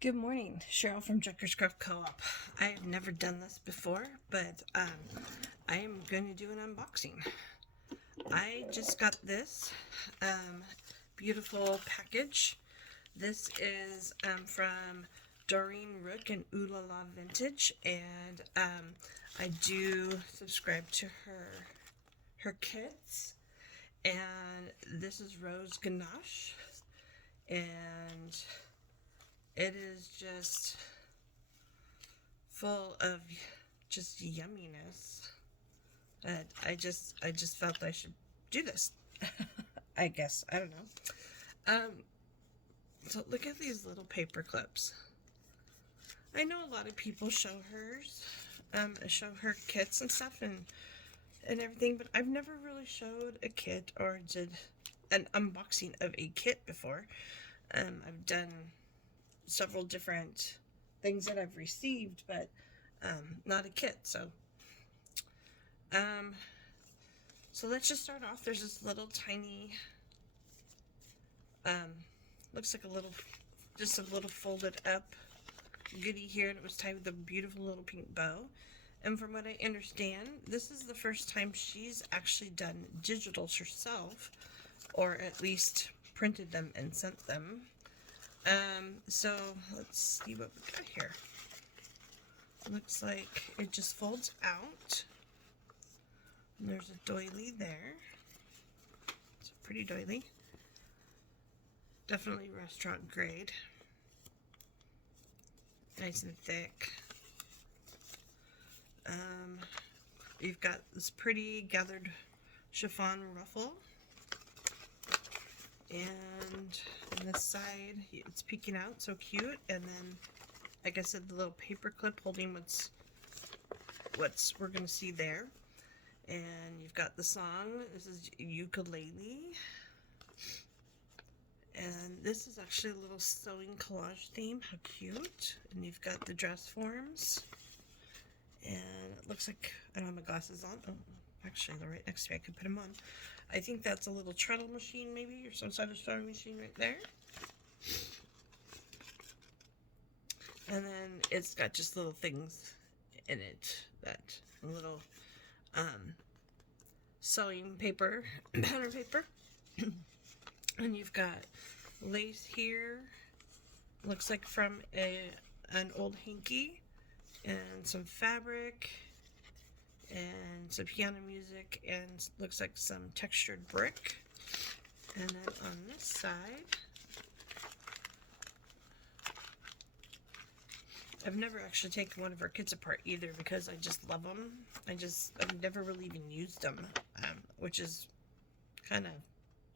Good morning, Cheryl from Junker's Grove Co-op. I have never done this before, but I am going to do an unboxing. I just got this beautiful package. This is from Doreen, Rook, and Oohlala Vintage, and I do subscribe to her kits. And this is Rose Gannache, and it is just full of just yumminess. I just felt I should do this. I guess. I don't know. So look at these little paper clips. I know a lot of people show her kits and stuff and everything, but I've never really showed a kit or did an unboxing of a kit before. I've done several different things that I've received, but not a kit. So let's just start off. There's this little tiny looks like just a little folded up goodie here, and it was tied with a beautiful little pink bow. And from what I understand, this is the first time she's actually done digitals herself, or at least printed them and sent them. So let's see what we got here. Looks like it just folds out. And there's a doily there. It's a pretty doily. Definitely restaurant grade. Nice and thick. You've got this pretty gathered chiffon ruffle. And on this side, it's peeking out, so cute. And then, like I said, the little paper clip holding what's we're gonna see there. And you've got the song. This is ukulele. And this is actually a little sewing collage theme. How cute. And you've got the dress forms. And it looks like, I don't have my glasses on. Oh, actually, they're right next to me. I could put them on. I think that's a little treadle machine, maybe, or some sort of sewing machine right there. And then it's got just little things in it, that little sewing paper, pattern paper. And you've got lace here. Looks like from an old hanky, and some fabric, and some piano music, and looks like some textured brick. And then on this side, I've never actually taken one of her kits apart either, because I just love them. I've never really even used them, which is kind of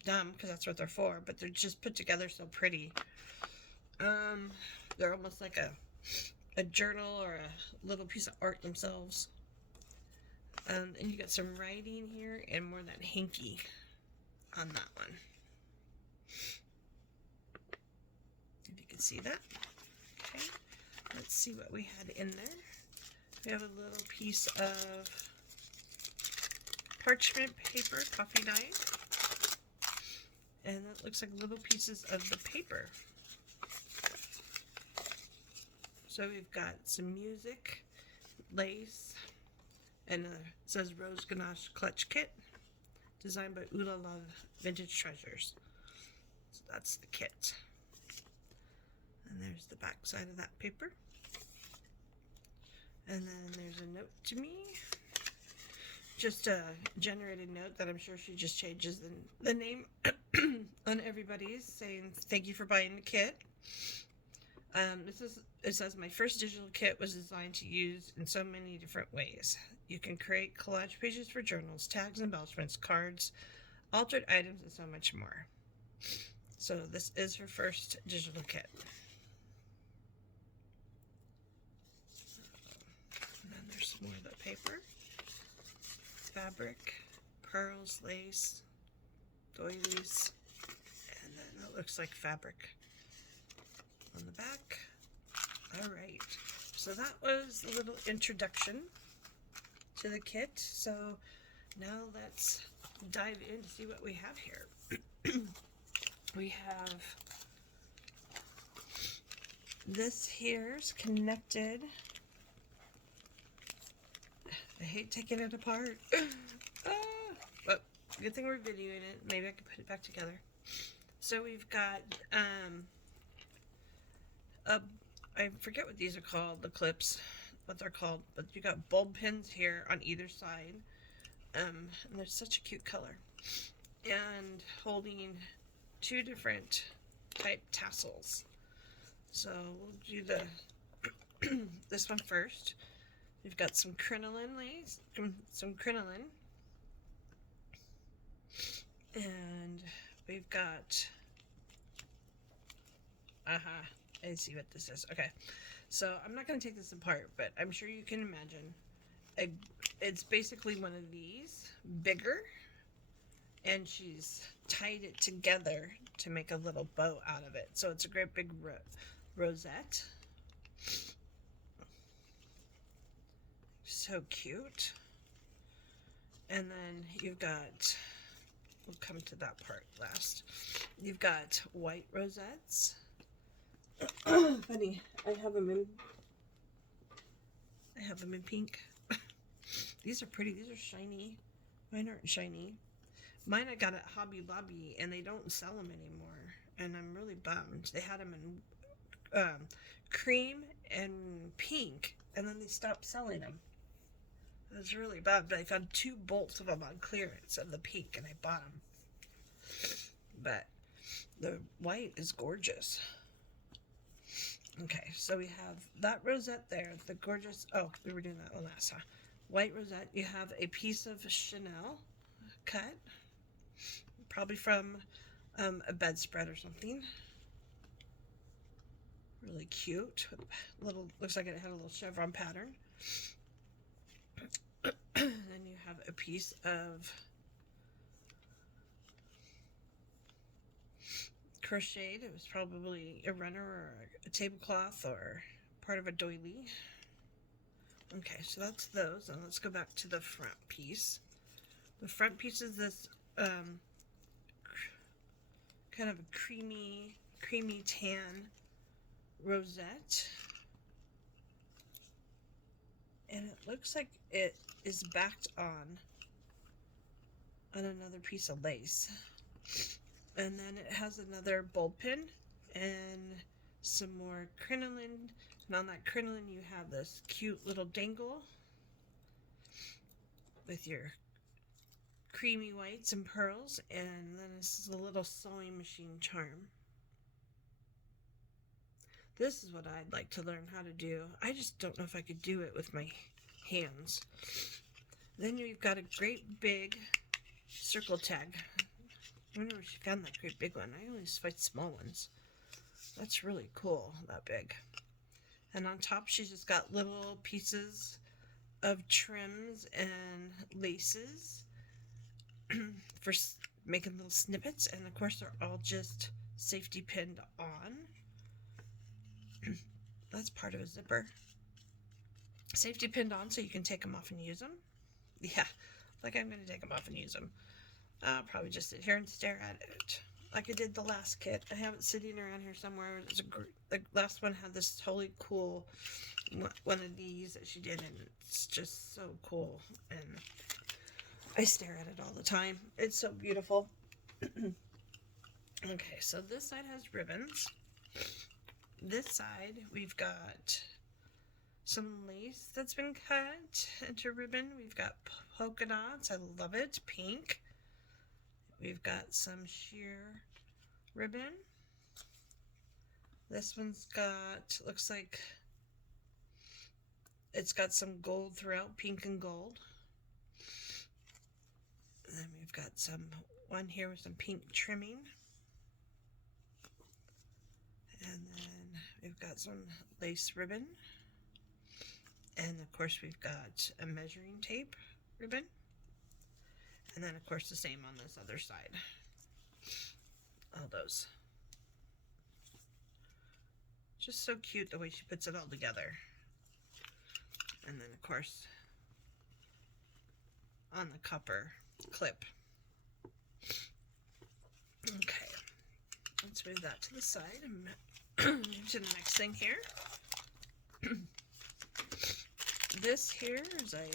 dumb because that's what they're for, but they're just put together so pretty. They're almost like a journal or a little piece of art themselves. And you got some writing here and more of that hanky on that one. If you can see that. Okay, let's see what we had in there. We have a little piece of parchment paper, coffee dye. And it looks like little pieces of the paper. So we've got some music, lace, and it says Rose Gannache Clutch Kit, designed by Oohlala Vintage Treasures. So that's the kit. And there's the back side of that paper. And then there's a note to me. Just a generated note that I'm sure she just changes the name on everybody's, saying thank you for buying the kit. It says my first digital kit was designed to use in so many different ways. You can create collage pages for journals, tags, embellishments, cards, altered items, and so much more. So this is her first digital kit. And then there's some more of the paper. Fabric, pearls, lace, doilies, and then it looks like fabric on the back. Alright, so that was a little introduction to the kit. So now let's dive in to see what we have here. We have This here's connected. I hate taking it apart. But good thing we're videoing it. Maybe I can put it back together. So we've got, I forget what these are called, the clips, what they're called, but you got bulb pins here on either side. And they're such a cute color. And holding two different type tassels. So we'll do this one first. We've got some crinoline lace, some crinoline, and we've got, I see what this is. Okay, so I'm not going to take this apart, but I'm sure you can imagine. It's basically one of these, bigger, and she's tied it together to make a little bow out of it. So it's a great big rosette. So cute. And then you've got, we'll come to that part last. You've got white rosettes. Funny, I have them in pink. These are pretty. These are shiny. Mine aren't shiny. Mine I got at Hobby Lobby, and they don't sell them anymore. And I'm really bummed. They had them in cream and pink, and then they stopped selling them. I was really bummed, but I found 2 bolts of them on clearance of the pink, and I bought them. But the white is gorgeous. Okay, so we have that rosette there, the gorgeous, oh, we were doing that one last, huh? White rosette, you have a piece of Chanel cut, probably from a bedspread or something. Really cute. Little, looks like it had a little chevron pattern. Then you have a piece of crocheted. It was probably a runner or a tablecloth or part of a doily. Okay, so that's those. And let's go back to the front piece. The front piece is this kind of a creamy tan rosette. And it looks like it is backed on another piece of lace. And then it has another bulb pin and some more crinoline. And on that crinoline you have this cute little dangle with your creamy whites and pearls. And then this is a little sewing machine charm. This is what I'd like to learn how to do. I just don't know if I could do it with my hands. Then you've got a great big circle tag. I wonder where she found that great big one. I always find small ones. That's really cool, that big. And on top she's just got little pieces of trims and laces for making little snippets. And of course they're all just safety pinned on. That's part of a zipper. Safety pinned on so you can take them off and use them. Yeah, like I'm going to take them off and use them. I'll probably just sit here and stare at it like I did the last kit. I have it sitting around here somewhere. The last one had this totally cool one of these that she did, and it's just so cool. And I stare at it all the time. It's so beautiful. Okay, so this side has ribbons. This side, we've got some lace that's been cut into ribbon. We've got polka dots. I love it. Pink. We've got some sheer ribbon. This one's got, looks like it's got some gold throughout, pink and gold. And then we've got some one here with some pink trimming. And then we've got some lace ribbon. And of course we've got a measuring tape ribbon. And then of course the same on this other side. All those. Just so cute the way she puts it all together. And then of course on the copper clip. Okay. Let's move that to the side and To the next thing here. This here is a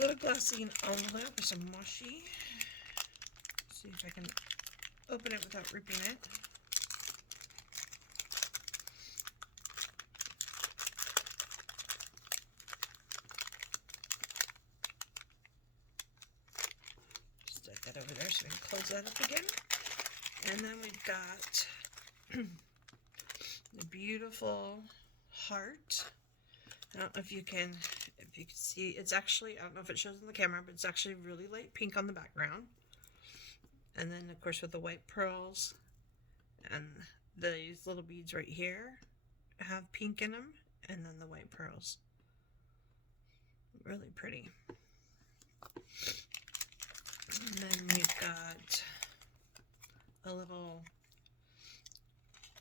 little glassine envelope with some washi. See if I can open it without ripping it. Stick that over there so we can close that up again. And then we've got the beautiful heart. I don't know if you can see, it's actually, I don't know if it shows in the camera, but it's actually really light pink on the background. And then of course with the white pearls, and these little beads right here have pink in them, and then the white pearls. Really pretty. And then we've got a little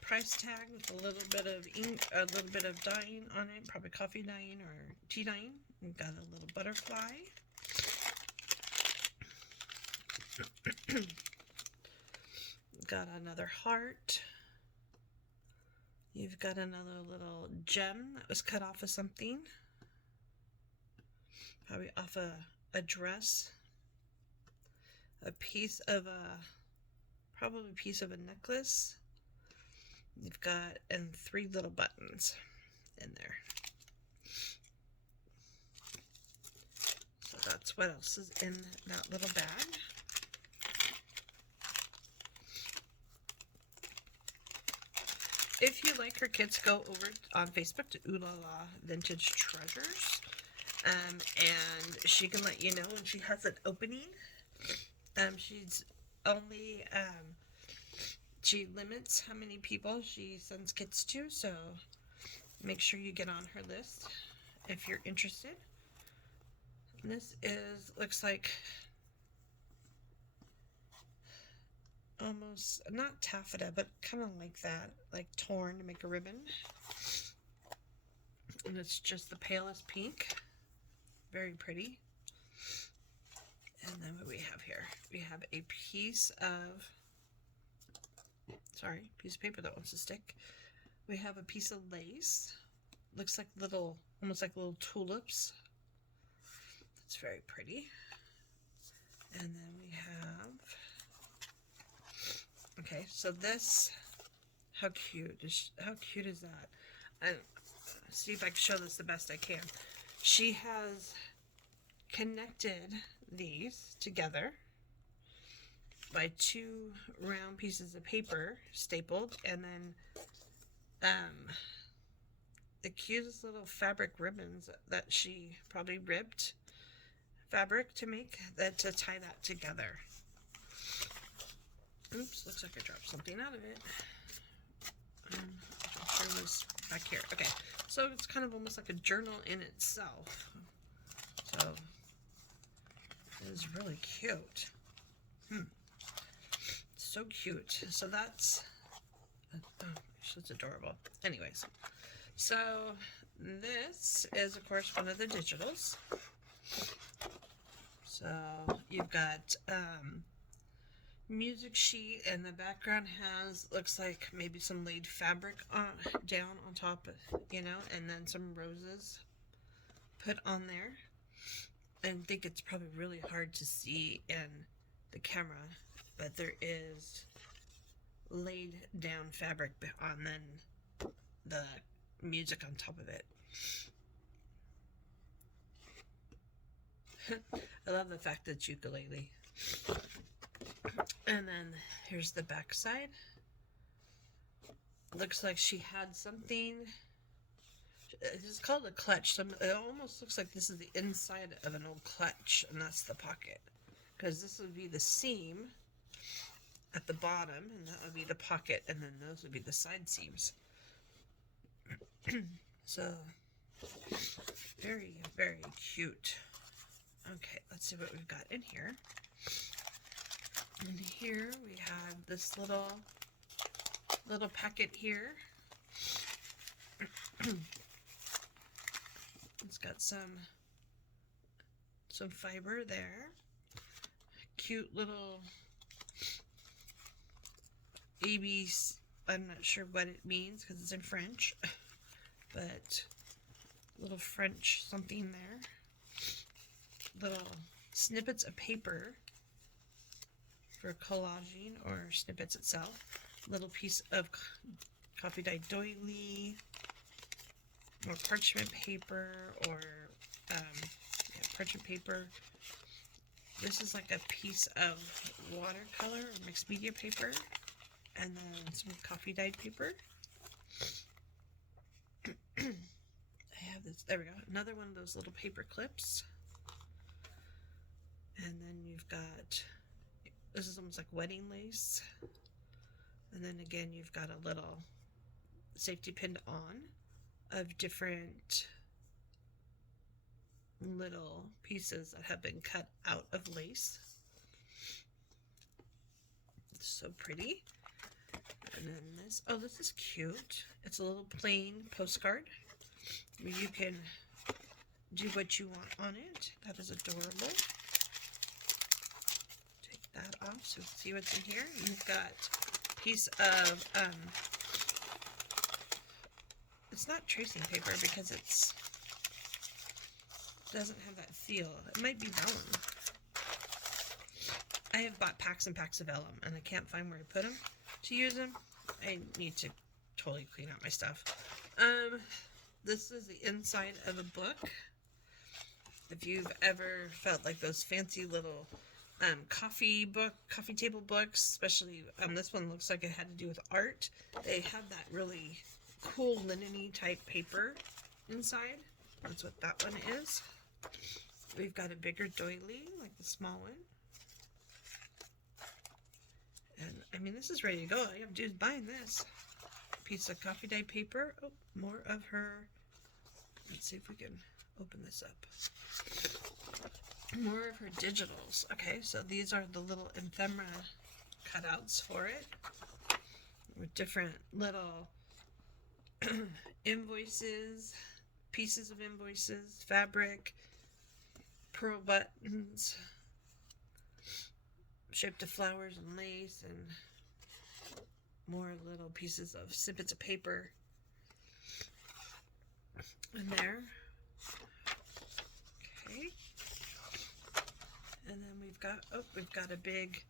price tag with a little bit of ink, a little bit of dyeing on it, probably coffee dyeing or tea dyeing. We've got a little butterfly. Got another heart. You've got another little gem that was cut off of something. Probably off a dress. A piece of probably a piece of a necklace. You've got, and 3 little buttons in there. So that's what else is in that little bag. If you like her kits, go over on Facebook to Oohlala Vintage Treasures. And she can let you know when she has an opening. She's only, she limits how many people she sends kits to, so make sure you get on her list if you're interested. And this looks like almost, not taffeta, but kind of like that, like torn to make a ribbon. And it's just the palest pink. Very pretty. And then what we have here, we have a piece of paper that wants to stick. We have a piece of lace. Looks like little, almost like little tulips. It's very pretty. And then we have, okay, so this, how cute is that? And see if I can show this the best I can. She has connected these together by 2 round pieces of paper stapled, and then the cutest little fabric ribbons that she probably ribbed fabric to make that, to tie that together. Oops, looks like I dropped something out of it. I'll throw this back here. Okay, so it's kind of almost like a journal in itself. So it is really cute. So cute. So that's, oh, it's adorable. Anyways, so this is of course one of the digitals. So you've got music sheet, and the background has, looks like maybe some laid fabric down on top, you know, and then some roses put on there. I think it's probably really hard to see in the camera, but there is laid down fabric on then the music on top of it. I love the fact that it's ukulele. And then here's the back side. Looks like she had something. It's called a clutch. It almost looks like this is the inside of an old clutch, and that's the pocket. Because this would be the seam at the bottom, and that would be the pocket, and then those would be the side seams. So, very, very cute. Okay, let's see what we've got in here. In here we have this little packet here. It's got some fiber there. Cute little I'm not sure what it means because it's in French, but little French something there. Little snippets of paper for collaging or snippets itself. Little piece of coffee dyed doily or parchment paper or parchment paper. This is like a piece of watercolor or mixed media paper, and then some coffee dyed paper. I have this, there we go, another one of those little paper clips. And then you've got, this is almost like wedding lace. And then again, you've got a little safety pinned on of different little pieces that have been cut out of lace. It's so pretty. And then this, oh, this is cute. It's a little plain postcard where you can do what you want on it. That is adorable. Take that off so you can see what's in here. You've got a piece of, it's not tracing paper because it's doesn't have that feel. It might be vellum. I have bought packs and packs of vellum and I can't find where to put them to use them. I need to totally clean out my stuff. This is the inside of a book. If you've ever felt like those fancy little coffee table books, especially this one looks like it had to do with art. They have that really cool linen-y type paper inside. That's what that one is. We've got a bigger doily, like the small one. And, I mean, this is ready to go. All you have to do is bind this. Piece of coffee dye paper. Oh, more of her. Let's see if we can open this up. More of her digitals. Okay, so these are the little ephemera cutouts for it. With different little invoices, pieces of invoices, fabric, pearl buttons, shaped of flowers and lace, and more little pieces of snippets of paper in there. Okay. And then we've got a big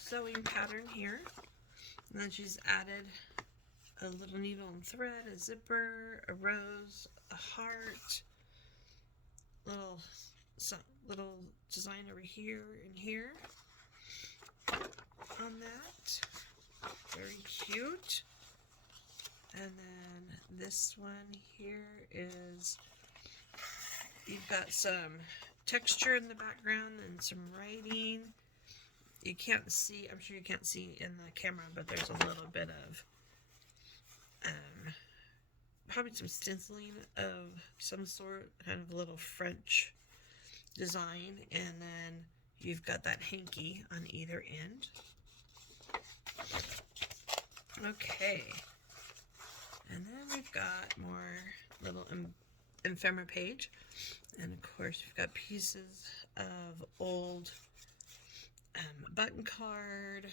sewing pattern here. And then she's added a little needle and thread, a zipper, a rose, a heart, little design over here and here on that. Very cute. And then this one here is, you've got some texture in the background and some writing. You can't see, I'm sure you can't see in the camera, but there's a little bit of probably some stenciling of some sort, kind of a little French design, and then you've got that hanky on either end. Okay, and then we've got more little ephemera page, and of course we've got pieces of old button card.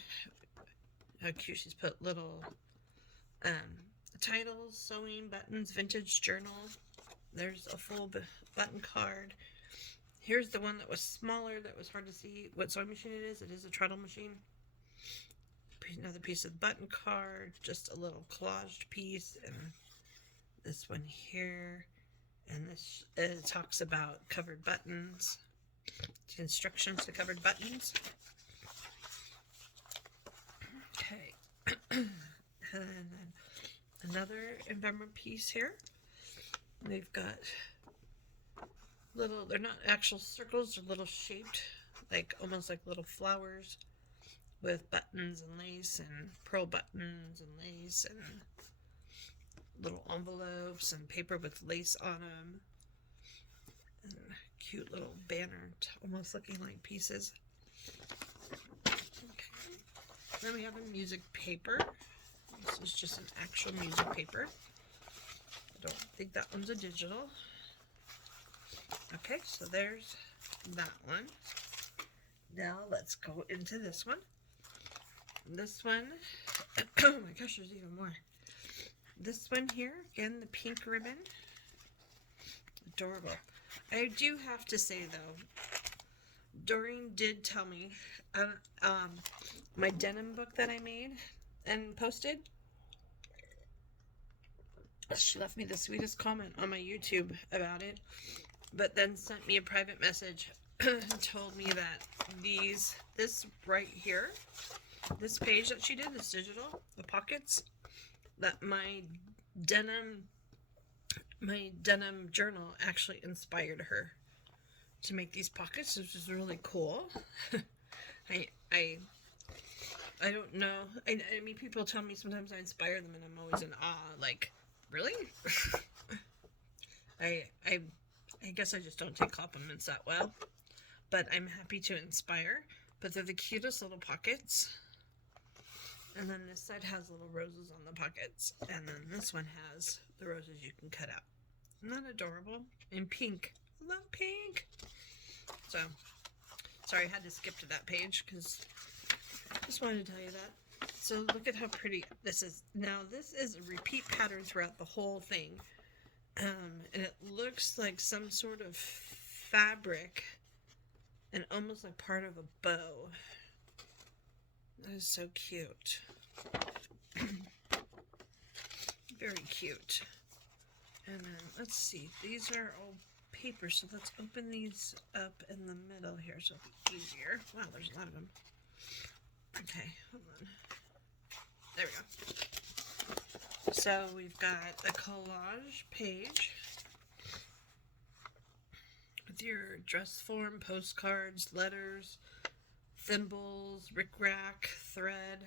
How cute, she's put little titles, sewing, buttons, vintage journal. There's a full button card. Here's the one that was smaller, that was hard to see what sewing machine it is. It is a treadle machine. Another piece of button card, just a little collaged piece, and this one here. And this talks about covered buttons, instructions to covered buttons. Okay. And then another ephemera piece here. We've got little, they're not actual circles, they're little shaped, like almost like little flowers with buttons and lace and pearl buttons and lace and little envelopes and paper with lace on them. And cute little banner, almost looking like pieces. Okay. Then we have a music paper. This is just an actual music paper. I don't think that one's a digital. Okay, so there's that one. Now let's go into this one. This one Oh my gosh, there's even more. This one here, again, the pink ribbon. Adorable. I do have to say, though, Doreen did tell me my denim book that I made and posted. She left me the sweetest comment on my YouTube about it, but then sent me a private message and told me that this right here, this page that she did, this digital, the pockets, that my denim journal actually inspired her to make these pockets, which is really cool. I don't know. I mean, people tell me sometimes I inspire them, and I'm always in awe. Like, really? I guess I just don't take compliments that well. But I'm happy to inspire. But they're the cutest little pockets. And then this side has little roses on the pockets. And then this one has the roses you can cut out. Isn't that adorable? In pink. I love pink. So, sorry, I had to skip to that page because I just wanted to tell you that. So look at how pretty this is. Now this is a repeat pattern throughout the whole thing. And it looks like some sort of fabric and almost like part of a bow. That is so cute. Very cute. And then let's see, these are all paper, so let's open these up in the middle here so it'll be easier. Wow, there's a lot of them. Okay, hold on. There we go. So we've got a collage page with your dress form, postcards, letters, thimbles, rickrack, thread,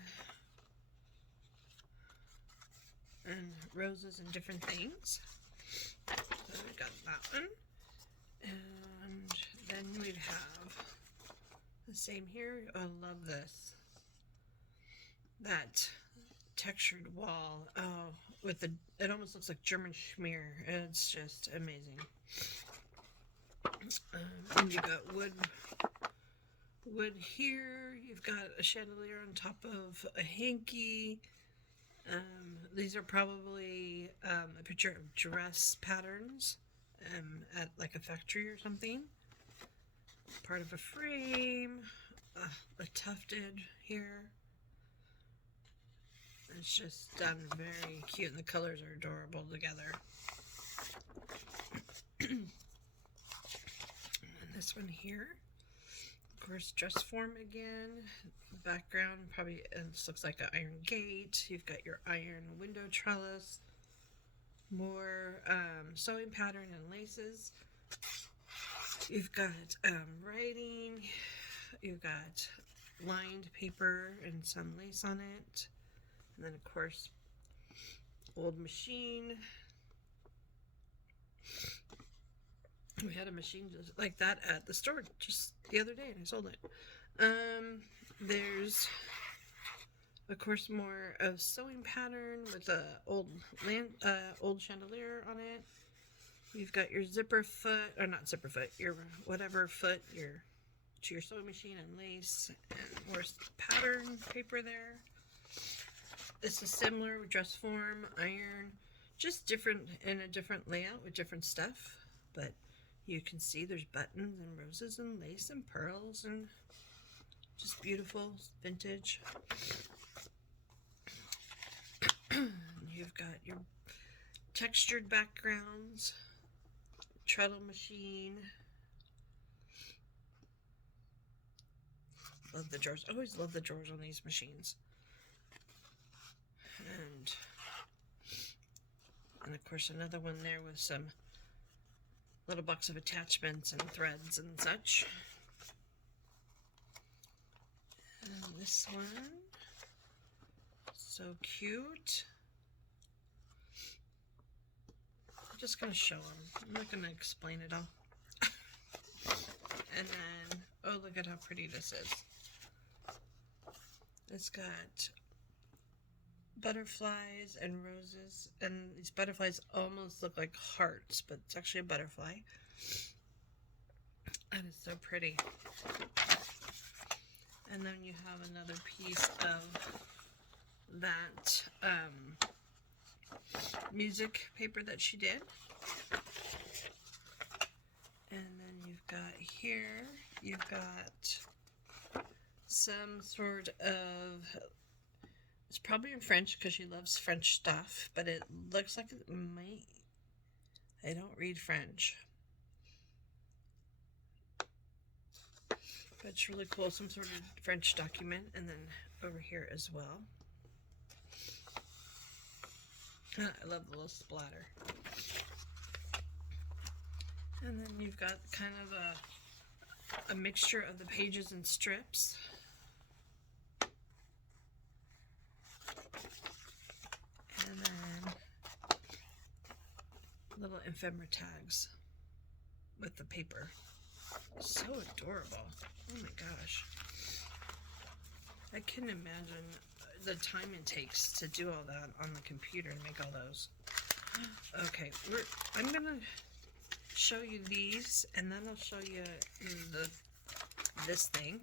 and roses and different things. So we got that one. And then we'd have the same here. I love this. That textured wall. Oh, it almost looks like German schmear. It's just amazing. And you've got wood here. You've got a chandelier on top of a hanky. These are probably a picture of dress patterns at like a factory or something. Part of a frame. A tufted here. It's just done very cute, and the colors are adorable together. And this one here, of course, dress form again. Background probably this looks like an iron gate. You've got your iron window trellis. More sewing pattern and laces. You've got writing. You've got lined paper and some lace on it. And then, of course, old machine. We had a machine just like that at the store just the other day, and I sold it. There's, of course, more of sewing pattern with a old chandelier on it. You've got your zipper foot, or not zipper foot, your whatever foot, to your sewing machine and lace, and more pattern paper there. This is similar with dress form, iron, just different in a different layout with different stuff. But you can see there's buttons and roses and lace and pearls and just beautiful vintage. You've got your textured backgrounds, treadle machine. Love the drawers. I always love the drawers on these machines. And of course another one there with some little box of attachments and threads and such. And this one, so cute. I'm just going to show them. I'm not going to explain it all. And then, oh, look at how pretty this is. It's got butterflies and roses, and these butterflies almost look like hearts, but it's actually a butterfly. And it's so pretty. And then you have another piece of that music paper that she did. And then you've got here, you've got some sort of, it's probably in French because she loves French stuff, but it looks like it might, I don't read French. But it's really cool, some sort of French document, and then over here as well. I love the little splatter. And then you've got kind of a mixture of the pages and strips. And then little ephemera tags with the paper. So adorable. Oh my gosh. I couldn't imagine the time it takes to do all that on the computer and make all those. Okay, I'm gonna show you these, and then I'll show you this thing.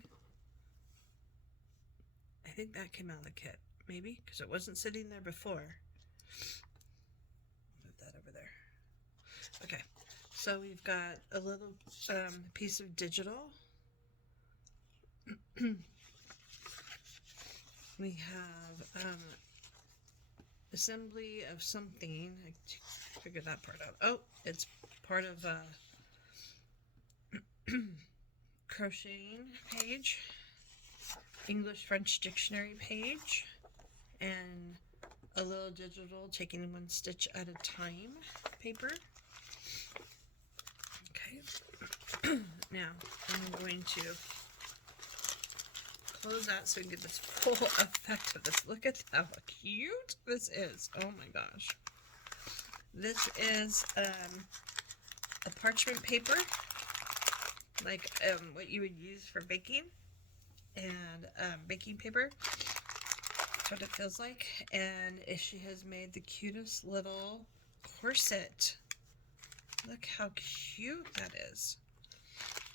I think that came out of the kit, maybe, because it wasn't sitting there before. Move that over there. Okay, so we've got a little piece of digital. We have assembly of something. I figured that part out. Oh, it's part of a crocheting page, English French dictionary page, and a little digital taking one stitch at a time paper. Okay, now I'm going to close that so we can get this full effect of this. Look at how cute this is. Oh my gosh. This is a parchment paper, like what you would use for baking, and baking paper. That's what it feels like. And she has made the cutest little corset. Look how cute that is.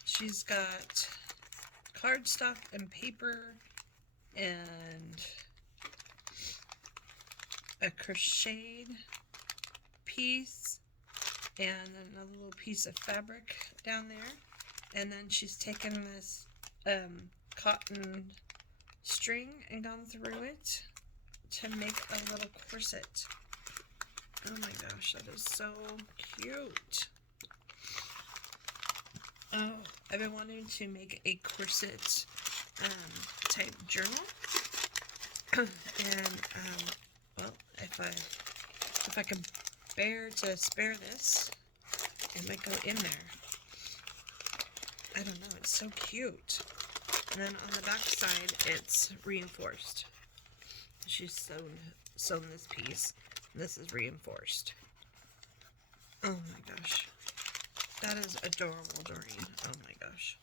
She's got cardstock and paper and a crocheted piece and another little piece of fabric down there, and then she's taken this cotton string and gone through it to make a little corset. Oh my gosh, that is so cute. Oh, I've been wanting to make a corset type journal, and well, if I can bear to spare this, it might go in there. I don't know, it's so cute. And then on the back side, it's reinforced. She's sewn this piece. This is reinforced. Oh my gosh. That is adorable, Doreen. Oh my gosh.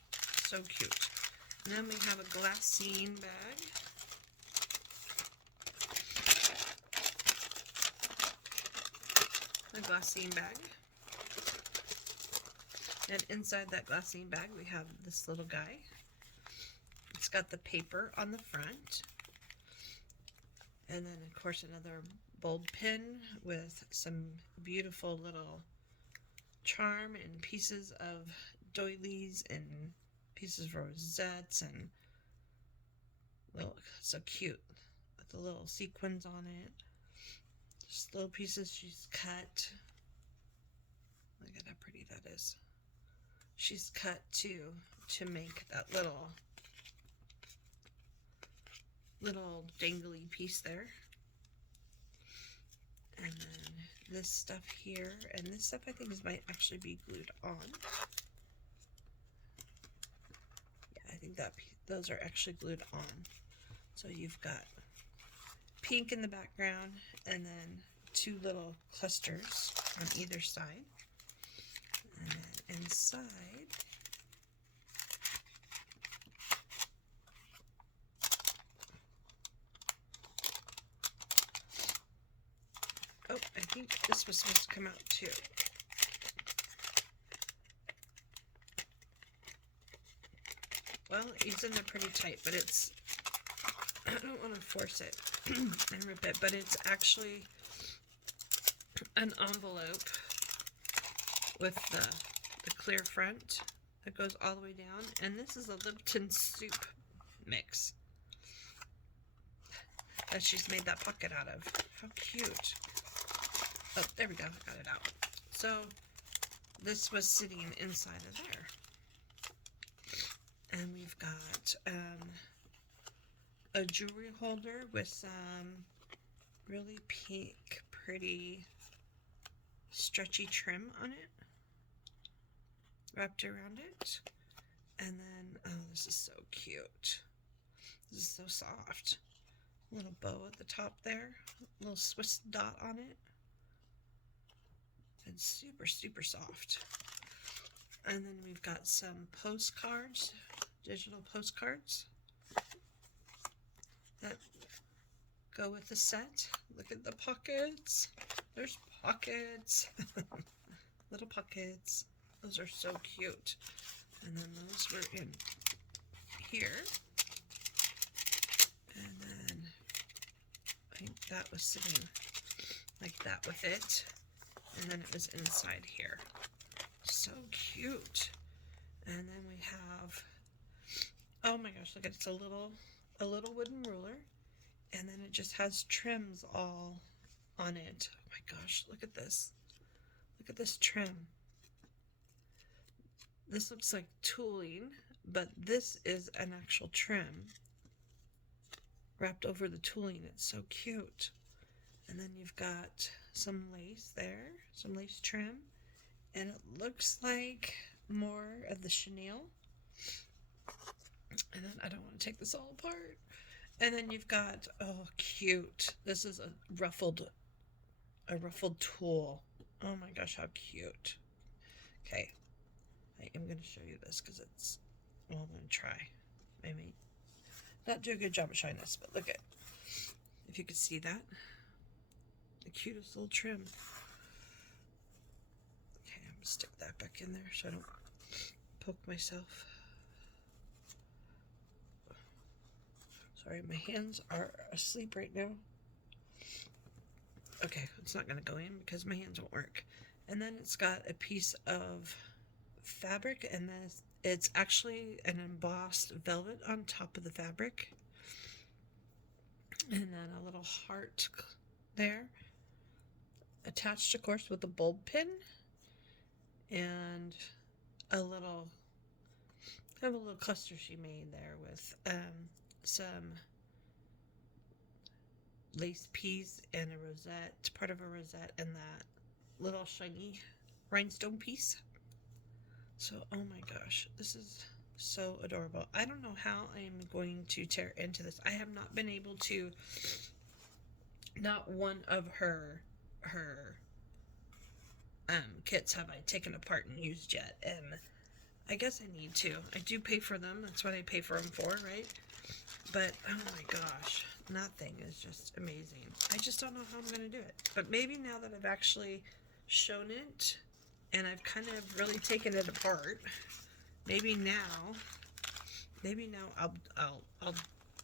So cute. And then we have a glassine bag. A glassine bag. And inside that glassine bag, we have this little guy. It's got the paper on the front. And then, of course, another bold pin with some beautiful little charm and pieces of doilies and pieces of rosettes, and little, so cute with the little sequins on it. Just little pieces she's cut. Look at how pretty that is. She's cut to make that little dangly piece there. And then this stuff here, and this stuff I think might actually be glued on. Yeah, I think that those are actually glued on. So you've got pink in the background, and then two little clusters on either side. And then inside, oh, I think this was supposed to come out too. Well, it's in there pretty tight, but it's, I don't want to force it. and rip it, but it's actually an envelope with the clear front that goes all the way down, and this is a Lipton soup mix that she's made that pocket out of. How cute. Oh, there we go, got it out. So this was sitting inside of there. And we've got a jewelry holder with some really pink, pretty, stretchy trim on it, wrapped around it. And then, oh, this is so cute. This is so soft. Little bow at the top there, little Swiss dot on it. And super, super soft. And then we've got some postcards, digital postcards that go with the set. Look at the pockets. There's pockets. Little pockets. Those are so cute. And then those were in here. And then I think that was sitting like that with it. And then it was inside here. So cute. And then we have, oh my gosh, look at it. It's a little wooden ruler, and then it just has trims all on it. Oh my gosh, look at this. Look at this trim. This looks like tooling, but this is an actual trim wrapped over the tooling. It's so cute. And then you've got some lace there, some lace trim. And it looks like more of the chenille. And then I don't want to take this all apart. And then you've got, oh, cute. This is a ruffled tulle. Oh my gosh, how cute. Okay, I am going to show you this because it's, well, I'm going to try. Maybe not do a good job of showing this, but look at, if you could see that. The cutest little trim. Okay, I'm going to stick that back in there so I don't poke myself. Sorry, my hands are asleep right now. Okay, it's not going to go in because my hands won't work. And then it's got a piece of fabric, and then it's actually an embossed velvet on top of the fabric. And then a little heart there, attached, of course, with a bulb pin. And a little, kind of a little cluster she made there with some lace piece and a rosette, part of a rosette, and that little shiny rhinestone piece. So, oh my gosh, this is so adorable. I don't know how I am going to tear into this. I have not been able to, not one of her kits have I taken apart and used yet, and I guess I need to. I do pay for them. That's what I pay for them for, right? But, oh my gosh, nothing is just amazing. I just don't know how I'm going to do it. But maybe now that I've actually shown it and I've kind of really taken it apart, maybe now I'll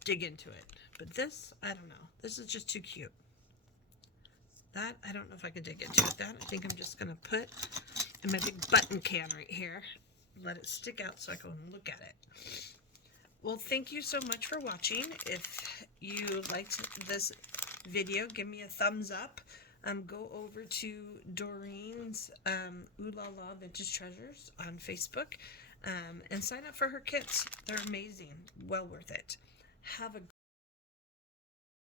dig into it. But this, I don't know. This is just too cute. That, I don't know if I can dig into it. That, I think I'm just going to put in my big button can right here. Let it stick out so I can look at it. Well, thank you so much for watching. If you liked this video, give me a thumbs up. Go over to Doreen's Oohlala Vintage Treasures on Facebook and sign up for her kits. They're amazing. Well worth it. Have a